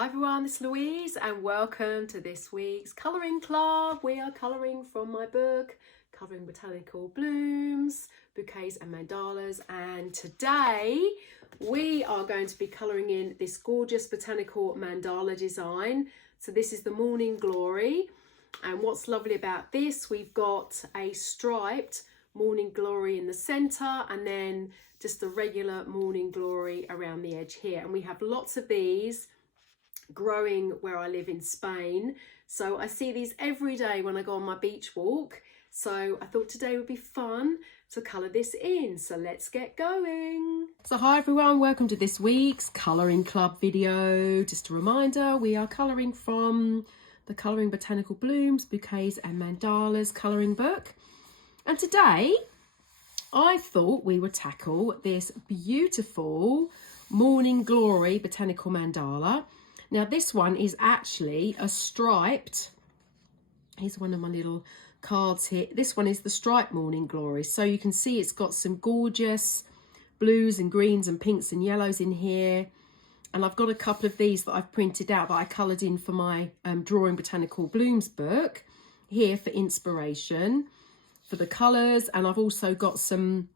Hi everyone, this is Louise and welcome to this week's colouring club. We are colouring from my book, Covering Botanical Blooms, Bouquets and Mandalas, and today we are going to be colouring in this gorgeous botanical mandala design. So this is the Morning Glory, and what's lovely about this, we've got a striped Morning Glory in the centre and then just a regular Morning Glory around the edge here, and we have lots of these growing where I live in Spain, so I see these every day when I go on my beach walk. So I thought today would be fun to colour this in, so let's get going. So hi everyone, welcome to this week's colouring club video. Just a reminder, we are colouring from the Covering Botanical Blooms, Bouquets and Mandalas colouring book, and today I thought we would tackle this beautiful Morning Glory Botanical Mandala. Now this one is actually a striped, here's one of my little cards here. This one is the striped Morning Glory. So you can see it's got some gorgeous blues and greens and pinks and yellows in here. And I've got a couple of these that I've printed out that I coloured in for my Drawing Botanical Blooms book here for inspiration for the colours. And I've also got some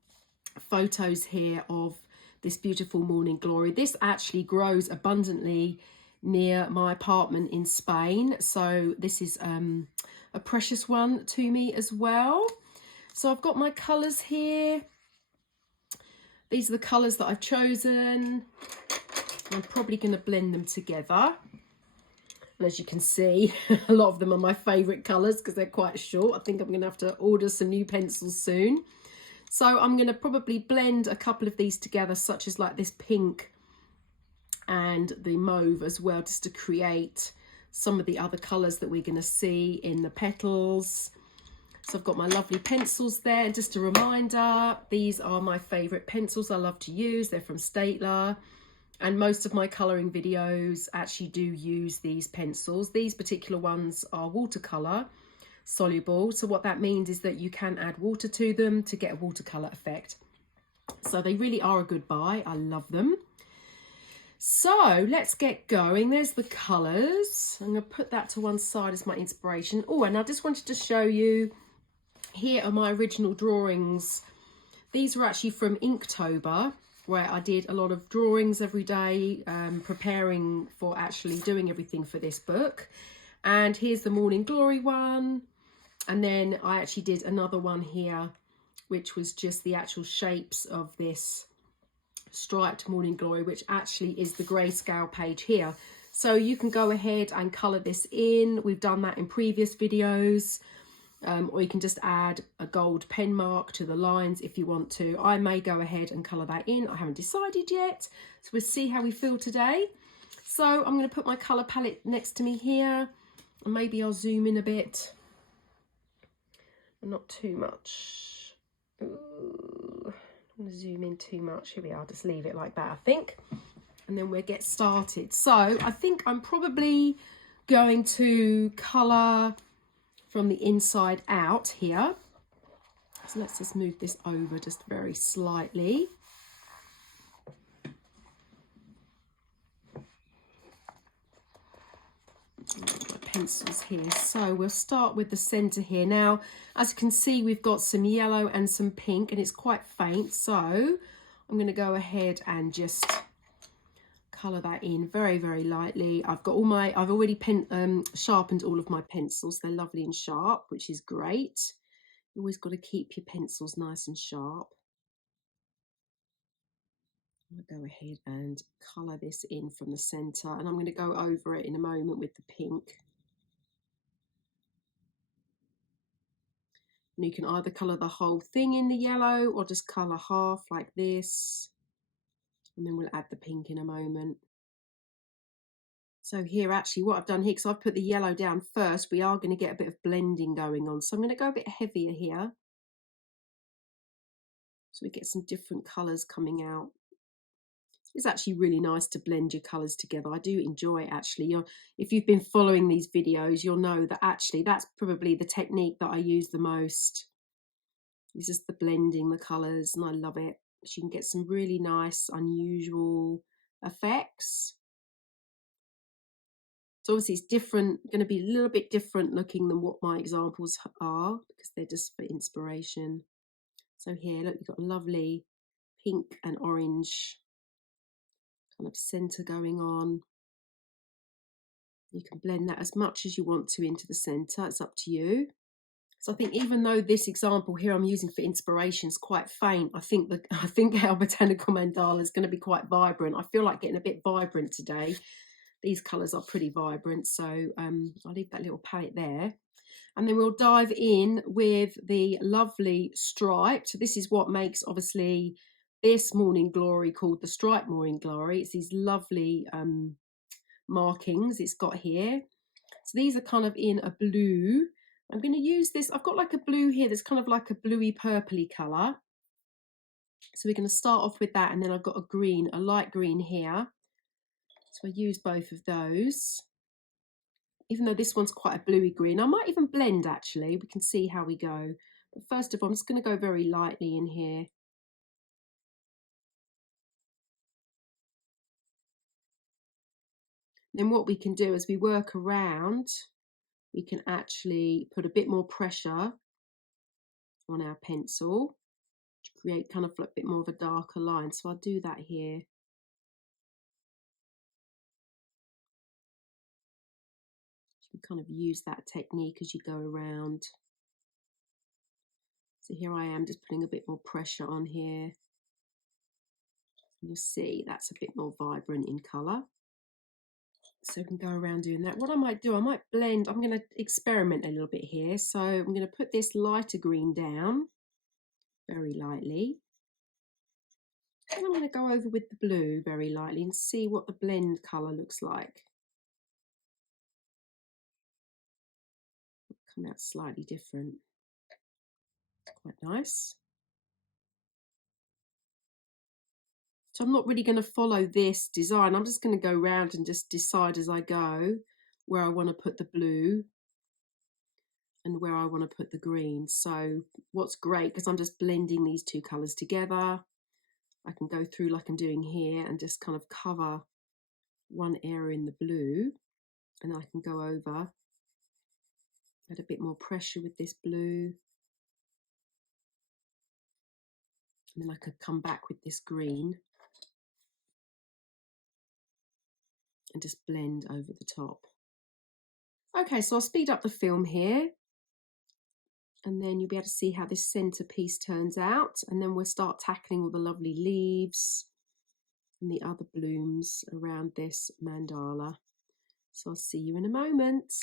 photos here of this beautiful Morning Glory. This actually grows abundantly near my apartment in Spain, so this is a precious one to me as well. So I've got my colours here. These are the colours that I've chosen. I'm probably going to blend them together, and as you can see, a lot of them are my favourite colours because they're quite short. I think I'm going to have to order some new pencils soon. So I'm going to probably blend a couple of these together, such as like this pink and the mauve as well, just to create some of the other colours that we're going to see in the petals. So I've got my lovely pencils there, and just a reminder, these are my favourite pencils I love to use. They're from Staedtler, and most of my colouring videos actually do use these pencils. These particular ones are watercolour soluble, so what that means is that you can add water to them to get a watercolour effect. So they really are a good buy. I love them. So let's get going. There's the colours. I'm going to put that to one side as my inspiration. Oh, and I just wanted to show you, here are my original drawings. These were actually from Inktober, where I did a lot of drawings every day, preparing for actually doing everything for this book. And here's the Morning Glory one. And then I actually did another one here, which was just the actual shapes of this striped Morning Glory, which actually is the grayscale page here. So you can go ahead and colour this in. We've done that in previous videos. Or you can just add a gold pen mark to the lines if you want to. I may go ahead and colour that in. I haven't decided yet. So we'll see how we feel today. So I'm going to put my colour palette next to me here. And maybe I'll zoom in a bit. Not too much. Ooh. I'm going to zoom in too much. Here we are, just leave it like that, I think, and then we'll get started. So I think I'm probably going to colour from the inside out here. So let's just move this over just very slightly. Pencils here, so we'll start with the center here. Now as you can see, we've got some yellow and some pink, and it's quite faint, so I'm going to go ahead and just color that in very, very lightly. I've already sharpened all of my pencils. They're lovely and sharp, which is great. You always got to keep your pencils nice and sharp. I'm going to go ahead and color this in from the center, and I'm going to go over it in a moment with the pink. And you can either colour the whole thing in the yellow or just colour half like this. And then we'll add the pink in a moment. So here, actually, what I've done here, because I've put the yellow down first, we are going to get a bit of blending going on. So I'm going to go a bit heavier here, so we get some different colours coming out. It's actually really nice to blend your colours together. I do enjoy it, actually. If you've been following these videos, you'll know that actually that's probably the technique that I use the most. It's just the blending the colours, and I love it. So you can get some really nice, unusual effects. So obviously it's different, going to be a little bit different looking than what my examples are, because they're just for inspiration. So here, look, you've got a lovely pink and orange kind of center going on. You can blend that as much as you want to into the center. It's up to you. So I think even though this example here I'm using for inspiration is quite faint, I think our botanical mandala is going to be quite vibrant. I feel like getting a bit vibrant today. These colours are pretty vibrant, so I'll leave that little palette there. And then we'll dive in with the lovely striped. So this is what makes, obviously, this Morning Glory called the Striped Morning Glory. It's these lovely markings it's got here. So these are kind of in a blue. I'm going to use this. I've got like a blue here that's kind of like a bluey purpley colour. So we're going to start off with that, and then I've got a green, a light green here. So I use both of those. Even though this one's quite a bluey green, I might even blend actually. We can see how we go. But first of all, I'm just going to go very lightly in here. Then what we can do as we work around, we can actually put a bit more pressure on our pencil to create kind of a bit more of a darker line. So I'll do that here. You kind of use that technique as you go around. So here I am just putting a bit more pressure on here. You'll see that's a bit more vibrant in colour. So we can go around doing that. What I might do, I might blend. I'm going to experiment a little bit here. So I'm going to put this lighter green down very lightly. And I'm going to go over with the blue very lightly and see what the blend colour looks like. Come out slightly different. It's quite nice. So I'm not really going to follow this design. I'm just going to go around and just decide as I go where I want to put the blue and where I want to put the green. So what's great, because I'm just blending these two colours together, I can go through like I'm doing here and just kind of cover one area in the blue, and I can go over, add a bit more pressure with this blue, and then I could come back with this green and just blend over the top. Okay, so I'll speed up the film here, and then you'll be able to see how this centerpiece turns out, and then we'll start tackling all the lovely leaves and the other blooms around this mandala. So I'll see you in a moment.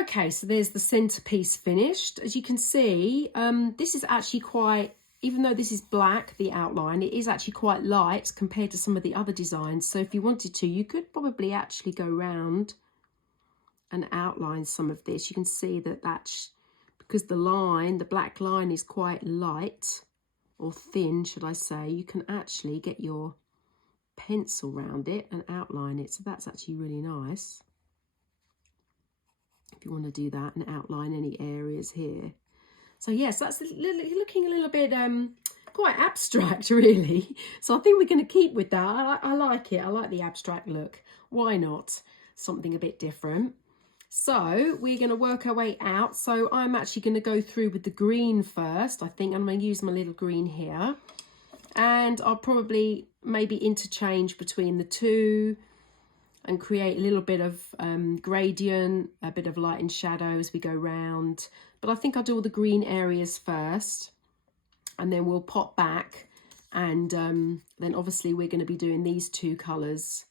Okay, so there's the centerpiece finished. As you can see, this is actually quite, even though this is black, the outline, it is actually quite light compared to some of the other designs. So if you wanted to, you could probably actually go round and outline some of this. You can see that that's because the black line is quite light, or thin, should I say. You can actually get your pencil round it and outline it. So that's actually really nice. If you want to do that and outline any areas here. So yes, that's looking a little bit quite abstract really. So I think we're going to keep with that. I like it. I like the abstract look. Why not? Something a bit different. So we're going to work our way out. So I'm actually going to go through with the green first. I think I'm going to use my little green here. And I'll probably maybe interchange between the two and create a little bit of gradient, a bit of light and shadow as we go round. But I think I'll do all the green areas first, and then we'll pop back, and then obviously we're going to be doing these two colours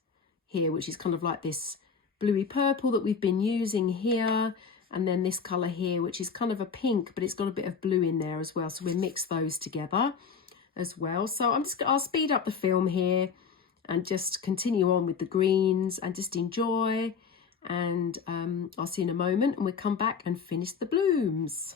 here, which is kind of like this bluey purple that we've been using here, and then this colour here, which is kind of a pink, but it's got a bit of blue in there as well. So we'll mix those together as well. So I'll speed up the film here and just continue on with the greens and just enjoy. And I'll see you in a moment, and we'll come back and finish the blooms.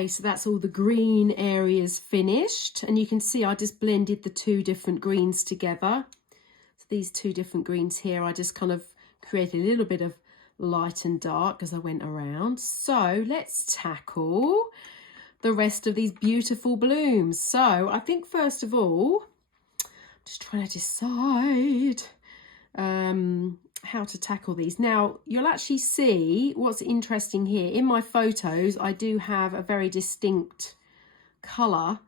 Okay, so that's all the green areas finished, and you can see I just blended the two different greens together. So these two different greens here, I just kind of created a little bit of light and dark as I went around. So let's tackle the rest of these beautiful blooms. So I think first of all, just trying to decide how to tackle these. Now you'll actually see what's interesting here. In my photos I do have a very distinct colour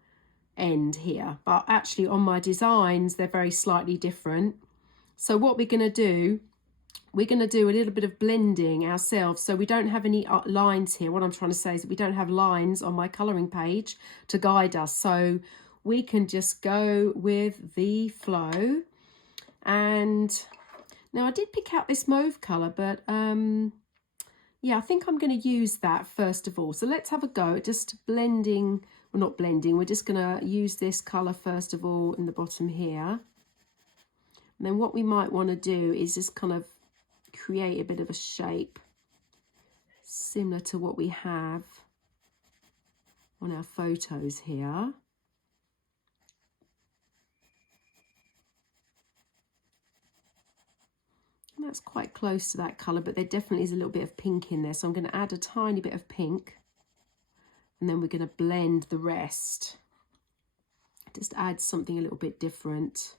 end here, but actually on my designs they're very slightly different. So what we're going to do, we're going to do a little bit of blending ourselves, so we don't have any lines here. What I'm trying to say is that we don't have lines on my colouring page to guide us, so we can just go with the flow. And now I did pick out this mauve colour, but yeah, I think I'm going to use that first of all. So let's have a go at just blending, well, not blending, we're just going to use this colour first of all in the bottom here. And then what we might want to do is just kind of create a bit of a shape similar to what we have on our photos here. And that's quite close to that colour, but there definitely is a little bit of pink in there, so I'm going to add a tiny bit of pink, and then we're going to blend the rest. Just add something a little bit different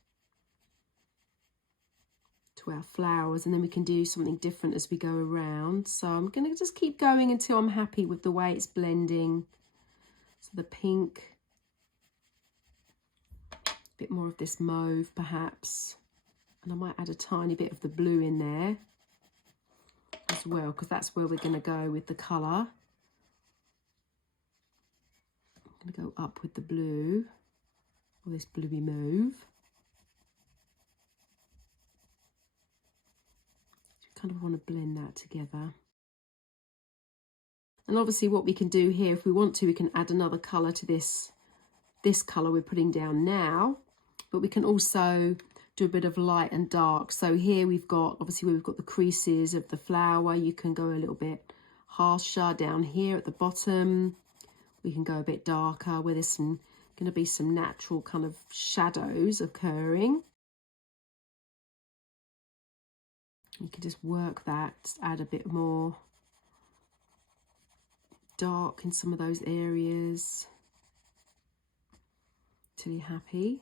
to our flowers, and then we can do something different as we go around. So I'm going to just keep going until I'm happy with the way it's blending. So the pink, a bit more of this mauve perhaps, and I might add a tiny bit of the blue in there as well, because that's where we're going to go with the colour. I'm going to go up with the blue, or this bluey mauve. Kind of want to blend that together. And obviously what we can do here, if we want to, we can add another colour to this colour we're putting down now, but we can also do a bit of light and dark. So here we've got, obviously we've got the creases of the flower. You can go a little bit harsher down here at the bottom. We can go a bit darker where there's going to be some natural kind of shadows occurring. You can just work that, just add a bit more dark in some of those areas till you're happy.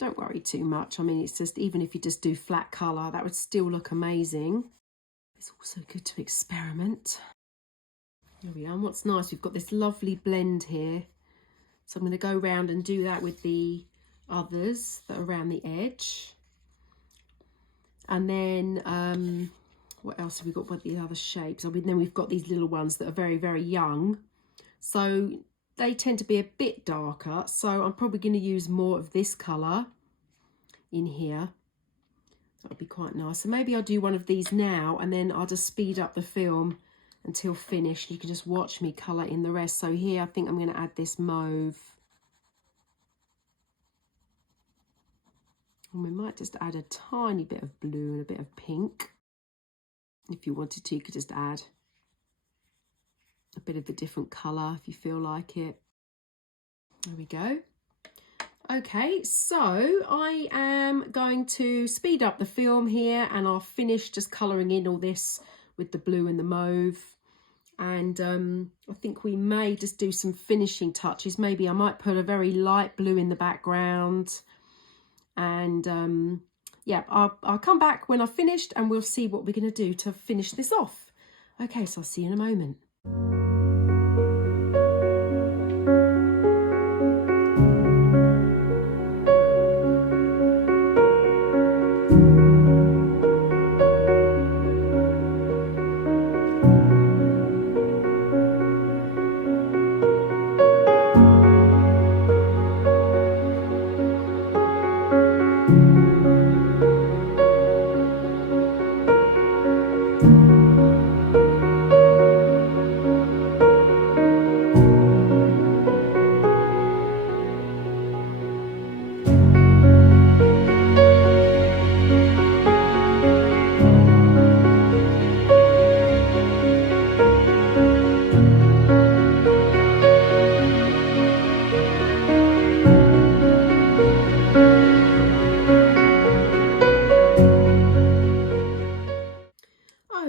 Don't worry too much. I mean, it's just, even if you just do flat colour, that would still look amazing. It's also good to experiment. There we are. And what's nice, we've got this lovely blend here. So I'm going to go around and do that with the others that are around the edge. And then what else have we got with the other shapes? I mean, then we've got these little ones that are very, very young. So they tend to be a bit darker. So I'm probably going to use more of this colour in here. That'll be quite nice. So maybe I'll do one of these now, and then I'll just speed up the film until finished. You can just watch me colour in the rest. So here I think I'm going to add this mauve. And we might just add a tiny bit of blue and a bit of pink. If you wanted to, you could just add a bit of a different colour if you feel like it. There we go. Okay, so I am going to speed up the film here, and I'll finish just colouring in all this with the blue and the mauve. And I think we may just do some finishing touches. Maybe I might put a very light blue in the background. And yeah, I'll come back when I've finished, and we'll see what we're going to do to finish this off. Okay, so I'll see you in a moment.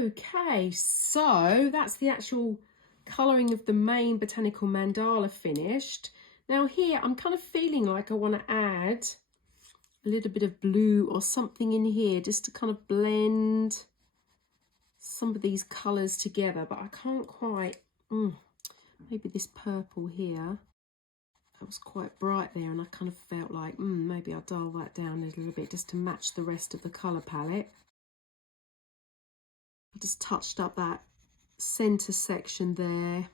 Okay, so that's the actual colouring of the main botanical mandala finished. Now here I'm kind of feeling like I want to add a little bit of blue or something in here just to kind of blend some of these colours together, but I can't quite. Maybe this purple here, that was quite bright there, and I kind of felt like maybe I'll dull that down a little bit just to match the rest of the colour palette. I just touched up that centre section there,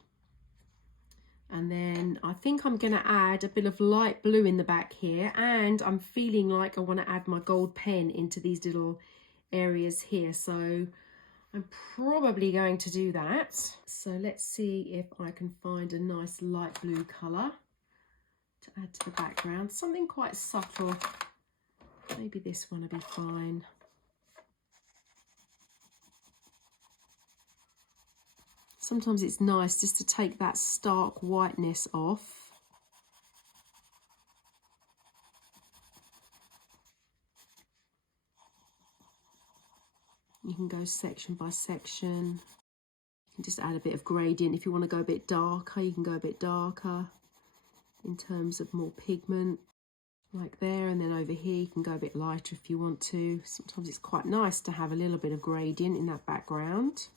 and then I think I'm going to add a bit of light blue in the back here, and I'm feeling like I want to add my gold pen into these little areas here, so I'm probably going to do that. So let's see if I can find a nice light blue colour to add to the background, something quite subtle. Maybe this one will be fine. Sometimes it's nice just to take that stark whiteness off. You can go section by section. You can just add a bit of gradient. If you want to go a bit darker, you can go a bit darker in terms of more pigment, like there. And then over here, you can go a bit lighter if you want to. Sometimes it's quite nice to have a little bit of gradient in that background.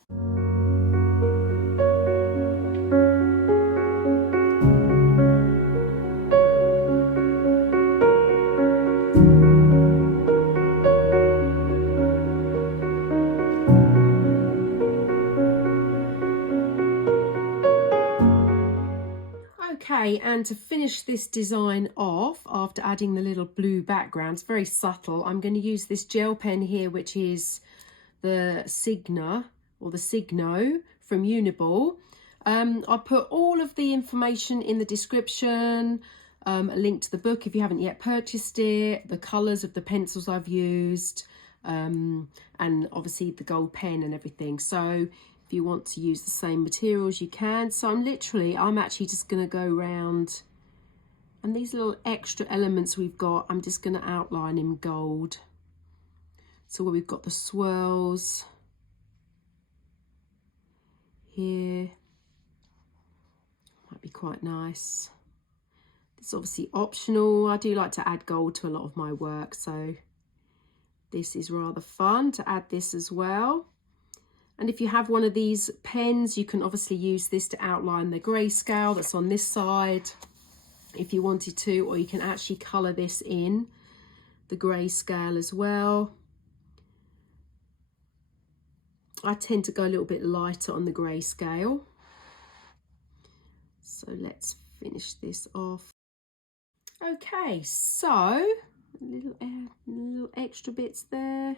Okay, and to finish this design off, after adding the little blue background, it's very subtle, I'm going to use this gel pen here, which is the Signa or the Signo from Uniball. I'll put all of the information in the description, a link to the book if you haven't yet purchased it, the colours of the pencils I've used, and obviously the gold pen and everything. So if you want to use the same materials, you can. So I'm actually just going to go around, and these little extra elements we've got, I'm just going to outline in gold. So where we've got the swirls here, might be quite nice. It's obviously optional. I do like to add gold to a lot of my work, so this is rather fun to add this as well. And if you have one of these pens, you can obviously use this to outline the grayscale that's on this side if you wanted to, or you can actually colour this in the grayscale as well. I tend to go a little bit lighter on the grayscale. So let's finish this off. Okay, so little extra bits there.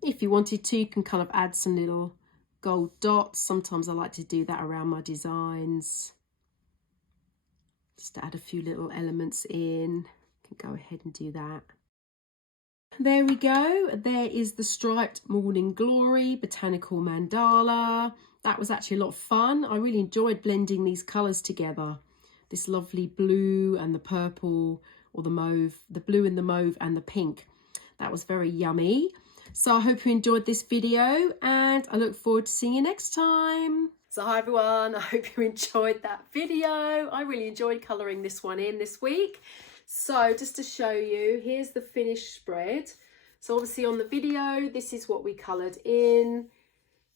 If you wanted to, you can kind of add some little gold dots. Sometimes I like to do that around my designs. Just to add a few little elements in. You can go ahead and do that. There we go. There is the striped Morning Glory Botanical Mandala. That was actually a lot of fun. I really enjoyed blending these colours together. This lovely blue and the purple, or the mauve, the blue and the mauve and the pink. That was very yummy. So I hope you enjoyed this video, and I look forward to seeing you next time. So hi everyone, I hope you enjoyed that video. I really enjoyed colouring this one in this week. So just to show you, here's the finished spread. So obviously on the video, this is what we coloured in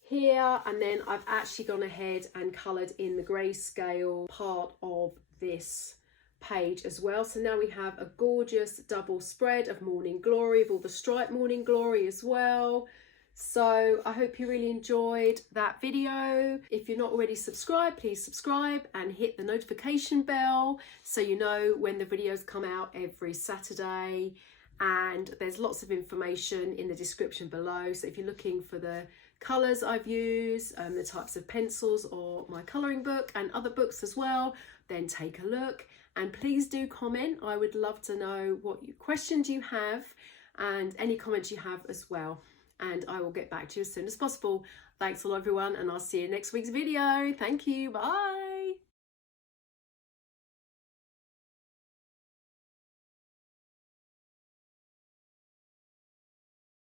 here, and then I've actually gone ahead and coloured in the grayscale part of this page as well. So now we have a gorgeous double spread of Morning Glory, of all the striped Morning Glory as well. So I hope you really enjoyed that video. If you're not already subscribed, please subscribe and hit the notification bell so you know when the videos come out every Saturday. And there's lots of information in the description below. So if you're looking for the colours I've used, the types of pencils, or my colouring book and other books as well, then take a look. And please do comment. I would love to know what questions you have and any comments you have as well. And I will get back to you as soon as possible. Thanks a lot everyone, and I'll see you in next week's video. Thank you, bye.